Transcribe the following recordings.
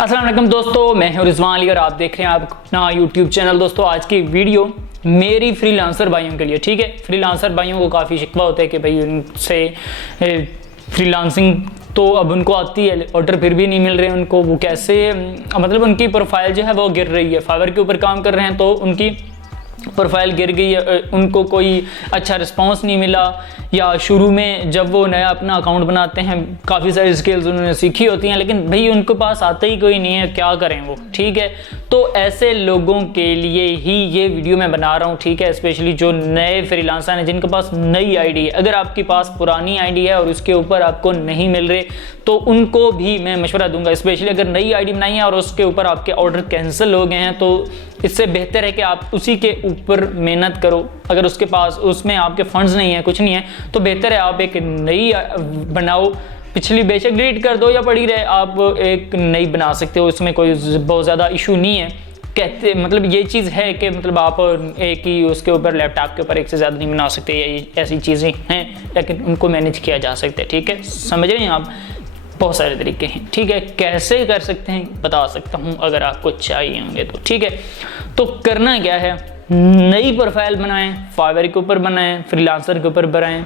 अस्सलाम वालेकुम दोस्तों, मैं हूं रिजवान अली और आप देख रहे हैं आप अपना यूट्यूब चैनल। दोस्तों आज की वीडियो मेरी फ्रीलांसर भाइयों के लिए, ठीक है। फ्रीलांसर भाइयों को काफ़ी शिकवा होता है कि भाई उनसे फ्रीलांसिंग तो अब उनको आती है, ऑर्डर फिर भी नहीं मिल रहे उनको। वो कैसे, मतलब उनकी प्रोफाइल जो है वो गिर रही है। फाइवर के ऊपर काम कर रहे हैं तो उनकी प्रोफाइल गिर गई है, उनको कोई अच्छा रिस्पांस नहीं मिला, या शुरू में जब वो नया अपना अकाउंट बनाते हैं काफ़ी सारी स्किल्स उन्होंने सीखी होती हैं लेकिन भाई उनके पास आता ही कोई नहीं है, क्या करें वो, ठीक है। तो ऐसे लोगों के लिए ही ये वीडियो मैं बना रहा हूँ, ठीक है। स्पेशली जो नए फ्रीलांसर हैं जिनके पास नई आईडी है, अगर आपके पास पुरानी आईडी है और उसके ऊपर आपको नहीं मिल रहे तो उनको भी मैं मशवरा दूंगा। स्पेशली अगर नई आईडी बनाई है और उसके ऊपर आपके ऑर्डर कैंसिल हो गए हैं तो इससे बेहतर है कि आप उसी के ऊपर मेहनत करो। अगर उसके पास उसमें आपके फंड्स नहीं है, कुछ नहीं है, तो बेहतर है आप एक नई बनाओ। पिछली बेशक डिलीट कर दो या पड़ी रहे, आप एक नई बना सकते हो, इसमें कोई बहुत ज़्यादा इशू नहीं है। कहते मतलब ये चीज़ है कि मतलब आप एक ही उसके ऊपर लैपटॉप के ऊपर एक से ज़्यादा नहीं बना सकते, या ऐसी चीज़ें हैं लेकिन उनको मैनेज किया जा सकता है, ठीक है। समझ रहे हैं आप, बहुत सारे तरीके हैं, ठीक है। कैसे कर सकते हैं बता सकता हूँ अगर आपको चाहिए होंगे तो, ठीक है। तो करना क्या है, नई प्रोफाइल बनाएं, फाइवर के ऊपर बनाएं, फ्रीलांसर के ऊपर बनाएं,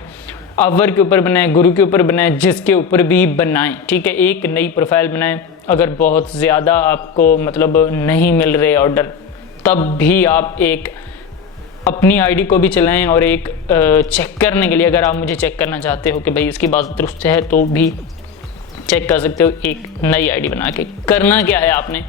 अपवर के ऊपर बनाएं, गुरु के ऊपर बनाएं, जिसके ऊपर भी बनाएं, ठीक है। एक नई प्रोफाइल बनाएं। अगर बहुत ज़्यादा आपको मतलब नहीं मिल रहे ऑर्डर तब भी आप एक अपनी आईडी को भी चलाएं और एक चेक करने के लिए, अगर आप मुझे चेक करना चाहते हो कि भाई इसकी बात दुरुस्त है तो भी चेक कर सकते हो एक नई आईडी बना के। करना क्या है, आपने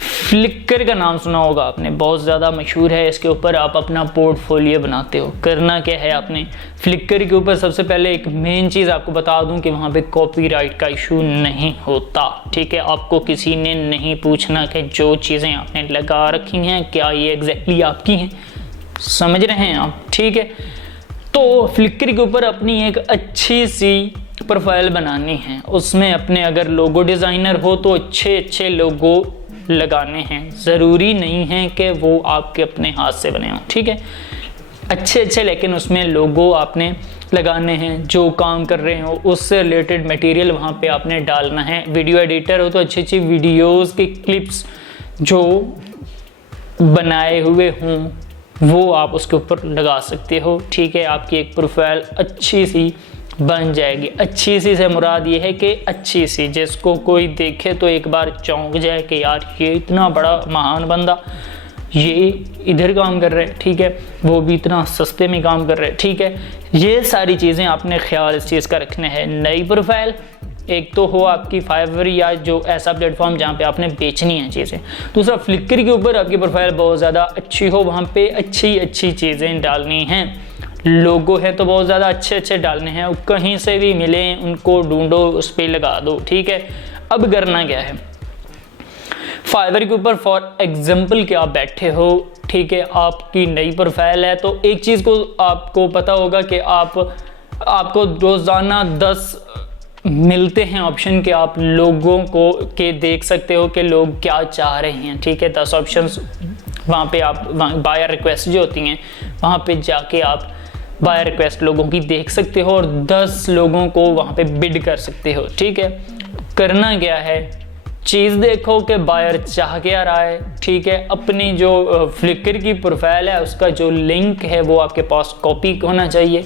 फ्लिकर का नाम सुना होगा आपने, बहुत ज़्यादा मशहूर है, इसके ऊपर आप अपना पोर्टफोलियो बनाते हो। करना क्या है, आपने फ्लिकर के ऊपर सबसे पहले एक मेन चीज़ आपको बता दूं कि वहाँ पे कॉपीराइट का इशू नहीं होता, ठीक है। आपको किसी ने नहीं पूछना कि जो चीज़ें आपने लगा रखी हैं क्या ये एग्जैक्टली आपकी हैं, समझ रहे हैं आप, ठीक है। तो फ्लिकर के ऊपर अपनी एक अच्छी सी प्रोफाइल बनानी है, उसमें अपने अगर लोगो डिज़ाइनर हो तो अच्छे अच्छे लोगो लगाने हैं। ज़रूरी नहीं है कि वो आपके अपने हाथ से बने हों, ठीक है, अच्छे अच्छे, लेकिन उसमें लोगो आपने लगाने हैं। जो काम कर रहे हो उससे रिलेटेड मटेरियल वहाँ पे आपने डालना है। वीडियो एडिटर हो तो अच्छी अच्छी वीडियोस की क्लिप्स जो बनाए हुए हों वो आप उसके ऊपर लगा सकते हो, ठीक है। आपकी एक प्रोफाइल अच्छी सी बन जाएगी। अच्छी सी से मुराद ये है कि अच्छी सी, जिसको कोई देखे तो एक बार चौंक जाए कि यार ये इतना बड़ा महान बंदा, ये इधर काम कर रहे हैं, ठीक है, वो भी इतना सस्ते में काम कर रहे हैं, ठीक है। ये सारी चीज़ें आपने ख्याल इस चीज़ का रखना है। नई प्रोफाइल एक तो हो आपकी फाइवर या जो ऐसा प्लेटफॉर्म जहाँ पे आपने बेचनी है चीज़ें। दूसरा फ्लिकर के ऊपर आपकी प्रोफाइल बहुत ज़्यादा अच्छी हो, वहाँ पे अच्छी अच्छी चीज़ें डालनी हैं। लोगो है तो बहुत ज़्यादा अच्छे अच्छे डालने हैं, कहीं से भी मिलें उनको ढूंढो, उस पर लगा दो, ठीक है। अब करना क्या है, फाइवर के ऊपर फॉर एग्जांपल कि आप बैठे हो, ठीक है, आपकी नई प्रोफाइल है तो एक चीज़ को आपको पता होगा कि आपको रोज़ाना 10 मिलते हैं ऑप्शन के आप लोगों को के देख सकते हो कि लोग क्या चाह रहे हैं, ठीक है। 10 ऑप्शंस वहाँ पे आप बायर रिक्वेस्ट जो होती हैं वहाँ पे जाके आप बायर रिक्वेस्ट लोगों की देख सकते हो और 10 लोगों को वहाँ पे बिड कर सकते हो, ठीक है। करना क्या है, चीज़ देखो कि बायर चाह क्या रहा है, ठीक है। अपनी जो फ्लिकर की प्रोफाइल है उसका जो लिंक है वो आपके पास कॉपी होना चाहिए,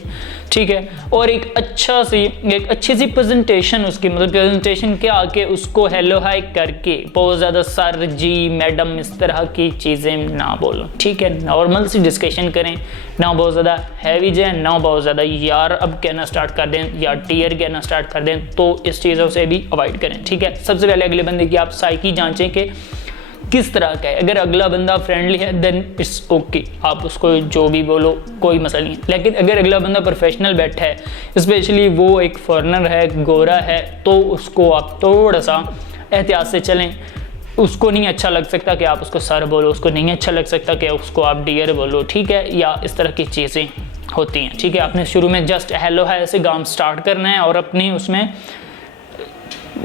ठीक है। और एक अच्छी सी प्रेजेंटेशन उसकी, मतलब प्रेजेंटेशन के आके उसको हेलो हाय करके बहुत ज़्यादा सर जी मैडम इस तरह की चीज़ें ना बोलो, ठीक है। नॉर्मल सी डिस्कशन करें, ना बहुत ज़्यादा हैवी जाए, ना बहुत ज़्यादा यार अब कहना स्टार्ट कर दें या टीयर कहना स्टार्ट कर दें, तो इस चीज़ों से भी अवॉइड करें, ठीक है। सबसे पहले अगले बंदे की आप साइकी जांचें कि किस तरह का है। अगर अगला बंदा फ्रेंडली है देन इट्स ओके, आप उसको जो भी बोलो कोई मसला नहीं। लेकिन अगर अगला बंदा प्रोफेशनल बैठा है, स्पेशली वो एक फॉरेनर है, गोरा है, तो उसको आप थोड़ा सा एहतियात से चलें। उसको नहीं अच्छा लग सकता कि आप उसको सर बोलो, उसको नहीं अच्छा लग सकता कि उसको आप डियर बोलो, ठीक है, या इस तरह की चीज़ें होती हैं, ठीक है। आपने शुरू में जस्ट हेलो है ऐसे काम स्टार्ट करना है और अपनी उसमें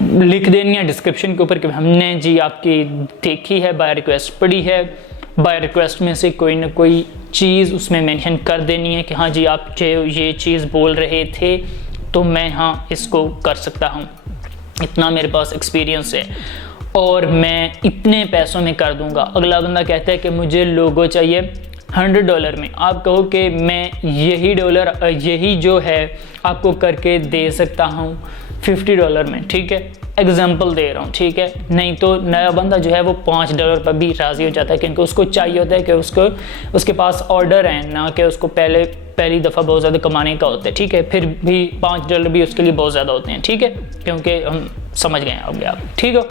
लिख देनी है डिस्क्रिप्शन के ऊपर कि हमने जी आपकी देखी है, बाय रिक्वेस्ट पढ़ी है, बाय रिक्वेस्ट में से कोई ना कोई चीज़ उसमें मेंशन कर देनी है कि हाँ जी आप ये चीज़ बोल रहे थे तो मैं हाँ इसको कर सकता हूँ, इतना मेरे पास एक्सपीरियंस है। और मैं इतने पैसों में कर दूंगा। अगला बंदा कहता है कि मुझे लोगो चाहिए $100 में। आप कहो कि मैं यही जो है आपको करके दे सकता हूँ $50 में, ठीक है, एग्जाम्पल दे रहा हूँ, ठीक है। नहीं तो नया बंदा जो है वो $5 पर भी राज़ी हो जाता है, क्योंकि उसको चाहिए होता है कि उसके पास ऑर्डर हैं, ना कि उसको पहली दफ़ा बहुत ज़्यादा कमाने का होता है, ठीक है। फिर भी $5 भी उसके लिए बहुत ज़्यादा होते हैं, ठीक है, क्योंकि हम समझ गए होंगे आप, ठीक हो।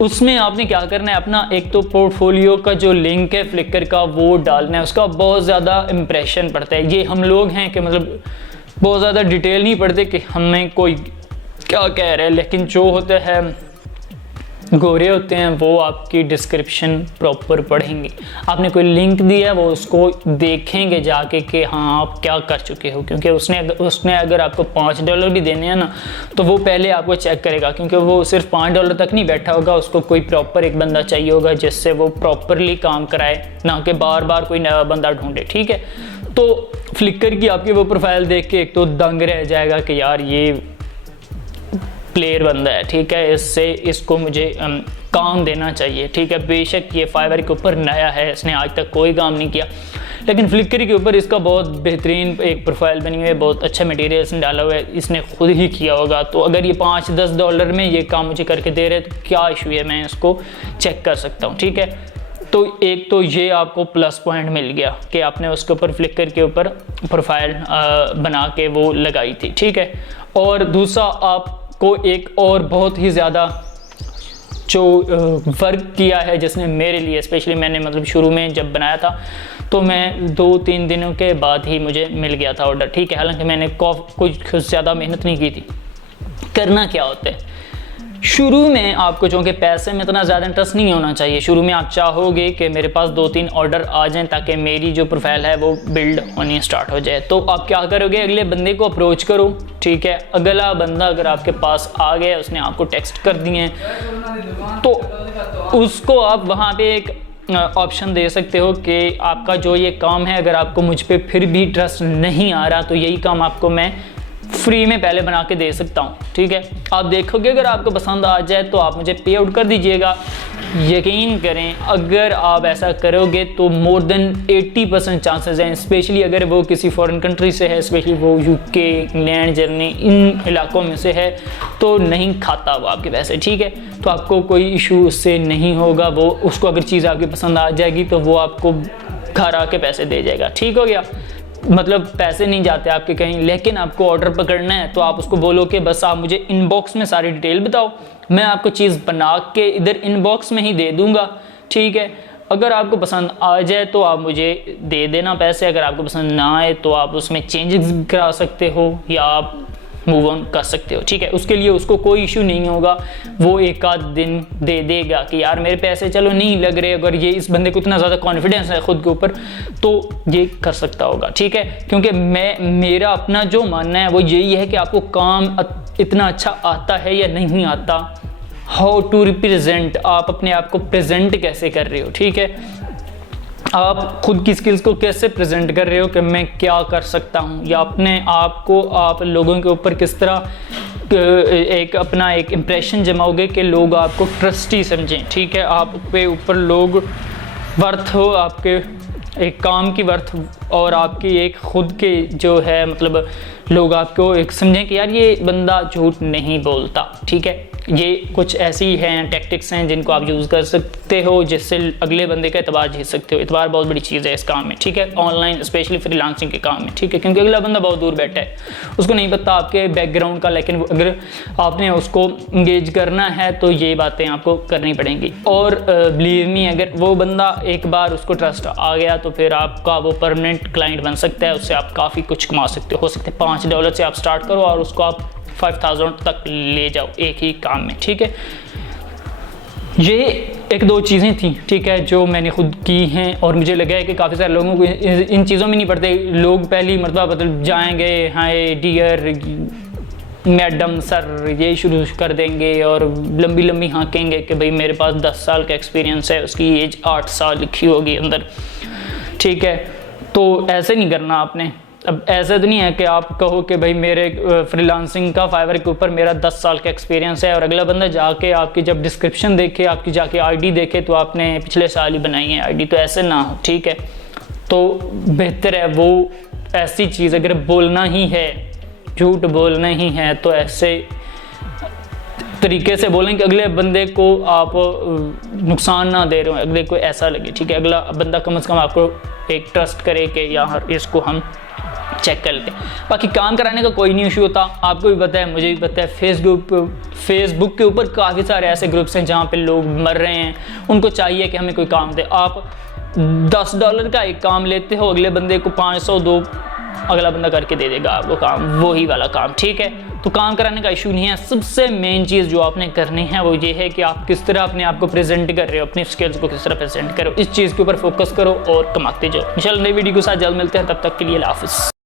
उसमें आपने क्या करना है, अपना एक तो पोर्टफोलियो का जो लिंक है फ्लिकर का वो डालना है, उसका बहुत ज़्यादा इम्प्रेशन पड़ता है। ये हम लोग हैं कि मतलब बहुत ज़्यादा डिटेल नहीं पढ़ते कि हमें कोई क्या कह रहा है, लेकिन जो होते हैं गोरे होते हैं वो आपकी डिस्क्रिप्शन प्रॉपर पढ़ेंगे। आपने कोई लिंक दिया है वो उसको देखेंगे जाके कि हाँ आप क्या कर चुके हो, क्योंकि उसने अगर आपको $5 भी देने हैं ना तो वो पहले आपको चेक करेगा, क्योंकि वो सिर्फ $5 तक नहीं बैठा होगा, उसको कोई प्रॉपर एक बंदा चाहिए होगा जिससे वो प्रॉपरली काम कराए, ना कि बार बार कोई नया बंदा ढूंढे, ठीक है। तो फ्लिकर की आपकी वो प्रोफाइल देख के एक तो दंग रह जाएगा कि यार ये प्लेयर बंदा है, ठीक है, इसको मुझे काम देना चाहिए, ठीक है। बेशक ये फाइवर के ऊपर नया है, इसने आज तक कोई काम नहीं किया, लेकिन फ्लिकर के ऊपर इसका बहुत बेहतरीन एक प्रोफाइल बनी हुई है, बहुत अच्छा मटेरियल इसने डाला हुआ है, इसने खुद ही किया होगा। तो अगर ये $5-10 में ये काम मुझे करके दे रहे तो क्या इशू है, मैं इसको चेक कर सकता हूँ, ठीक है। तो एक तो ये आपको प्लस पॉइंट मिल गया कि आपने उसके ऊपर फ्लिकर के ऊपर प्रोफाइल बना के वो लगाई थी, ठीक है। और दूसरा आपको एक और बहुत ही ज़्यादा जो वर्क किया है जिसने मेरे लिए स्पेशली, मैंने मतलब शुरू में जब बनाया था तो मैं 2-3 दिनों के बाद ही मुझे मिल गया था ऑर्डर, ठीक है। हालांकि मैंने कुछ ज़्यादा मेहनत नहीं की थी। करना क्या होता है, शुरू में आपको चूँकि पैसे में इतना ज़्यादा इंटरेस्ट नहीं होना चाहिए। शुरू में आप चाहोगे कि मेरे पास 2-3 ऑर्डर आ जाएं ताकि मेरी जो प्रोफाइल है वो बिल्ड होनी स्टार्ट हो जाए। तो आप क्या करोगे, अगले बंदे को अप्रोच करो, ठीक है। अगला बंदा अगर आपके पास आ गया, उसने आपको टेक्स्ट कर दिए हैं, तो उसको आप वहाँ पे एक ऑप्शन दे सकते हो कि आपका जो ये काम है, अगर आपको मुझ पर फिर भी ट्रस्ट नहीं आ रहा तो यही काम आपको मैं फ्री में पहले बना के दे सकता हूँ, ठीक है। आप देखोगे अगर आपको पसंद आ जाए तो आप मुझे पे आउट कर दीजिएगा। यकीन करें अगर आप ऐसा करोगे तो मोर देन 80% चांसेस हैं, स्पेशली अगर वो किसी फॉरेन कंट्री से है, स्पेशली वो यूके, इंग्लैंड, जर्मनी, इन इलाकों में से है, तो नहीं खाता वो आपके पैसे, ठीक है। तो आपको कोई इशू उससे नहीं होगा। वो उसको अगर चीज़ आपकी पसंद आ जाएगी तो वो आपको घर आके पैसे दे जाएगा, ठीक हो गया। मतलब पैसे नहीं जाते आपके कहीं, लेकिन आपको ऑर्डर पकड़ना है तो आप उसको बोलो कि बस आप मुझे इनबॉक्स में सारी डिटेल बताओ, मैं आपको चीज़ बना के इधर इनबॉक्स में ही दे दूंगा, ठीक है। अगर आपको पसंद आ जाए तो आप मुझे दे देना पैसे, अगर आपको पसंद ना आए तो आप उसमें चेंजेस करा सकते हो या आप मूव ऑन कर सकते हो, ठीक है। उसके लिए उसको कोई इशू नहीं होगा, वो एक आध दिन दे देगा कि यार मेरे पैसे चलो नहीं लग रहे। अगर ये इस बंदे को इतना ज़्यादा कॉन्फिडेंस है खुद के ऊपर तो ये कर सकता होगा, ठीक है। क्योंकि मेरा अपना जो मानना है वो यही है कि आपको काम इतना अच्छा आता है या नहीं आता, हाउ टू रिप्रेजेंट, आप अपने आप को प्रेजेंट कैसे कर रहे हो, ठीक है। आप खुद की स्किल्स को कैसे प्रेजेंट कर रहे हो कि मैं क्या कर सकता हूँ, या अपने आप को आप लोगों के ऊपर किस तरह अपना एक इम्प्रेशन जमाओगे कि लोग आपको ट्रस्टी समझें, ठीक है। आप पे ऊपर लोग वर्थ हो, आपके एक काम की वर्थ और आपकी एक खुद के जो है मतलब लोग आपको एक समझें कि यार ये बंदा झूठ नहीं बोलता, ठीक है। ये कुछ ऐसी हैं टैक्टिक्स हैं जिनको आप यूज़ कर सकते हो जिससे अगले बंदे का एतबार जीत सकते हो। एतबार बहुत बड़ी चीज़ है इस काम में, ठीक है, ऑनलाइन स्पेशली फ्रीलांसिंग के काम में, ठीक है। क्योंकि अगला बंदा बहुत दूर बैठा है, उसको नहीं पता आपके बैकग्राउंड का, लेकिन अगर आपने उसको इंगेज करना है तो ये बातें आपको करनी पड़ेंगी। और बिलीव मी, अगर वो बंदा एक बार उसको ट्रस्ट आ गया तो फिर आपका वो परमानेंट क्लाइंट बन सकता है, उससे आप काफ़ी कुछ कमा सकते हो सकते हैं $5 से आप स्टार्ट करो और उसको आप 5000 तक ले जाओ एक ही काम में, ठीक है। ये 1-2 चीज़ें थी, ठीक है, जो मैंने खुद की हैं और मुझे लगा है कि काफ़ी सारे लोगों को इन चीज़ों में नहीं पड़ते। लोग पहली मरतबा मतलब जाएंगे, हाय डियर मैडम सर ये शुरू कर देंगे और लंबी लंबी हाँकेंगे कि भाई मेरे पास 10 साल का एक्सपीरियंस है, उसकी एज 8 साल लिखी होगी अंदर, ठीक है। तो ऐसे नहीं करना आपने। अब ऐसा तो नहीं है कि आप कहो कि भाई मेरे फ्रीलांसिंग का फाइवर के ऊपर मेरा 10 साल का एक्सपीरियंस है और अगला बंदा जाके आपकी जब डिस्क्रिप्शन देखे, आपकी जाके आईडी देखे तो आपने पिछले साल ही बनाई है आईडी, तो ऐसे ना हो, ठीक है। तो बेहतर है वो ऐसी चीज़ अगर बोलना ही है, झूठ बोलना ही है, तो ऐसे तरीके से बोलें कि अगले बंदे को आप नुकसान ना दे रहे हो, अगले को ऐसा लगे, ठीक है। अगला बंदा कम से कम आपको एक ट्रस्ट करे कि यार इसको हम चेक कर लेते हैं। बाकी काम कराने का कोई नहीं इशू होता, आपको भी पता है, मुझे भी पता है। फेसबुक के ऊपर काफ़ी सारे ऐसे ग्रुप्स हैं जहाँ पे लोग मर रहे हैं, उनको चाहिए कि हमें कोई काम दे। आप $10 का एक काम लेते हो, अगले बंदे को 500 दो, अगला बंदा करके दे देगा आपको काम, वही वाला काम, ठीक है। तो काम कराने का इशू नहीं है। सबसे मेन चीज़ जो आपने करनी है वो ये है कि आप किस तरह अपने आप को प्रेजेंट कर रहे हो, अपनी स्किल्स को किस तरह प्रेजेंट करो, इस चीज़ के ऊपर फोकस करो और कमाते जाओ। इंशाल्लाह नई वीडियो के साथ जल्द मिलते हैं, तब तक के लिए अल्लाह हाफिज़।